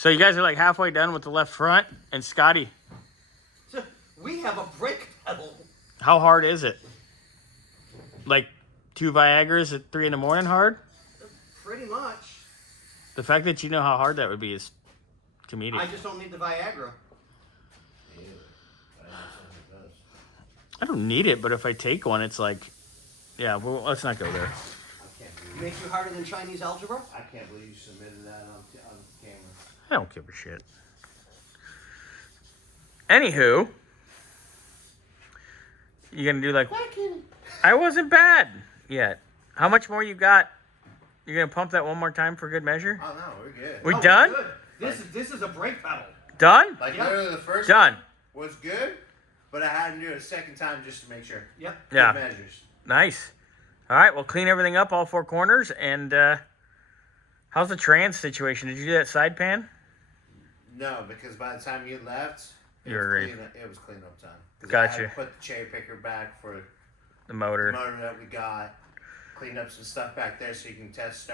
So you guys are like halfway done with the left front. And Scotty, So we have a brake pedal. how hard is it? Like 2 Viagras at 3 in the morning hard? Pretty much. The fact that you know how hard that would be is comedic. I just don't need the Viagra. I don't need it, but if I take one, it's like, yeah, well, let's not go there. Makes you harder than Chinese algebra? I can't believe you submitted that on camera. I don't give a shit. Anywho, you gonna do like, I wasn't bad yet. How much more you got? You gonna pump that one more time for good measure? Oh no, we're good. We Oh, done? good. This is a brake pedal. Done? Like Yep. literally the first Done. one was good, but I had to do it a second time just to make sure. Yep. Yeah. Good measures. Nice. All right, we'll clean everything up, all 4 corners. And how's the trans situation? Did you do that side pan? No, because by the time you left, You were ready. it was cleanup time. 'Cause I Gotcha. had to put the cherry picker back for The the motor. motor that we got. Cleaned up some stuff back there so you can test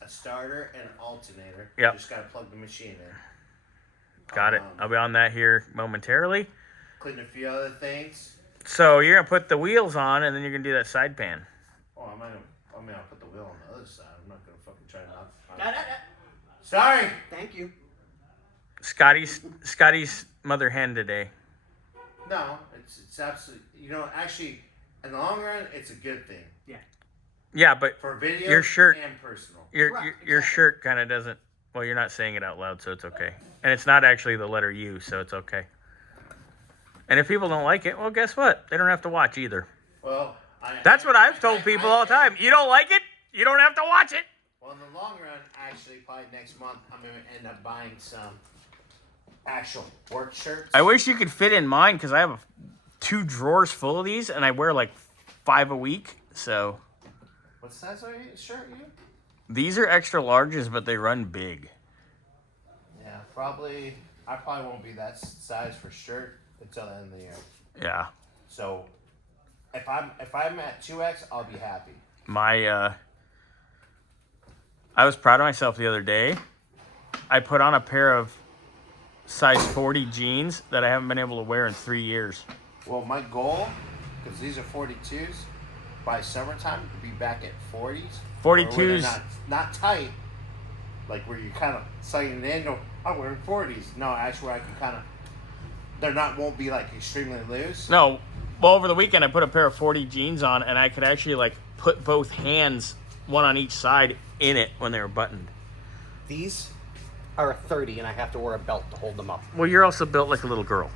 a starter and an alternator. Yep. Just gotta plug the machine in. Got it. I'll be on that here momentarily. Cleaned a few other things. So you're gonna put the wheels on, and then you're gonna do that side pan. Oh, I'll put the wheel on the other side. I'm not gonna fucking try to knock. Da, da, da. Sorry. Thank you. Scotty's mother hen today. No, it's absolutely. Actually, in the long run, it's a good thing Yeah, but for video Your shirt- and personal. your Correct, your exactly. shirt kind of doesn't. Well, you're not saying it out loud, so it's okay. And it's not actually the letter U, so it's okay. And if people don't like it, well, guess what? They don't have to watch either. Well, That's what I've told people all the time. You don't like it? You don't have to watch it. Well, in the long run, actually, probably next month, I'm gonna end up buying some actual work shirts. I wish you could fit in mine because I have 2 drawers full of these, and I wear like 5 a week. So What size are you? Shirt you? these are extra larges, but they run big. Yeah, probably. I probably won't be that size for shirt until the end of the year. Yeah. So, if I'm at 2X, I'll be happy. I was proud of myself the other day. I put on a pair of size 40 jeans that I haven't been able to wear in 3 years. Well, my goal, because these are 42s, by summertime to be back at 40s. 42s. Not tight, like where you kind of sighting in. Go, I'm wearing 40s. No, actually, where I can kind of. Won't be like extremely loose. No, well, over the weekend I put a pair of 40 jeans on, and I could actually like put both hands, one on each side, in it when they were buttoned. These are a 30, and I have to wear a belt to hold them up. Well, you're also built like a little girl.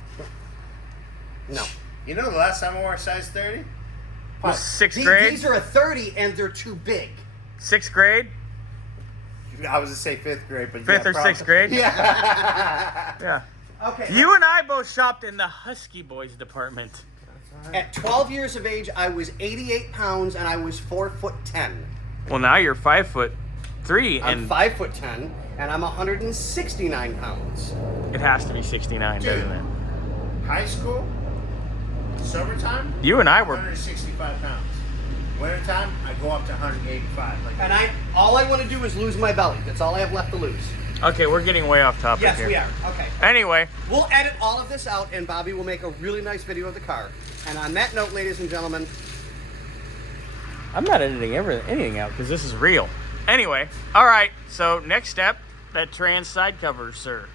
No. You know the last time I wore a size 30? Was 6th grade? These are a 30, and they're too big. 6th grade? I was gonna say 5th grade, but 5th or 6th grade? Yeah. Yeah. Okay. You and I both shopped in the Husky Boys department. At 12 years of age, I was 88 pounds, and I was 4'10". Well, now you're 5'3", I'm and 5'10", and I'm 169 pounds. it has to be 69, Dude. doesn't it? High school, summertime, You and I were. 165 pounds. Wintertime, I go up to 185. Like, And all I want to do is lose my belly. That's all I have left to lose. Okay, we're getting way off topic Yes, here. we are. Okay. Anyway, We'll edit all of this out, and Bobby will make a really nice video of the car. And on that note, ladies and gentlemen, I'm not editing anything out because this is real. Anyway, all right. So next step, that trans side cover, sir.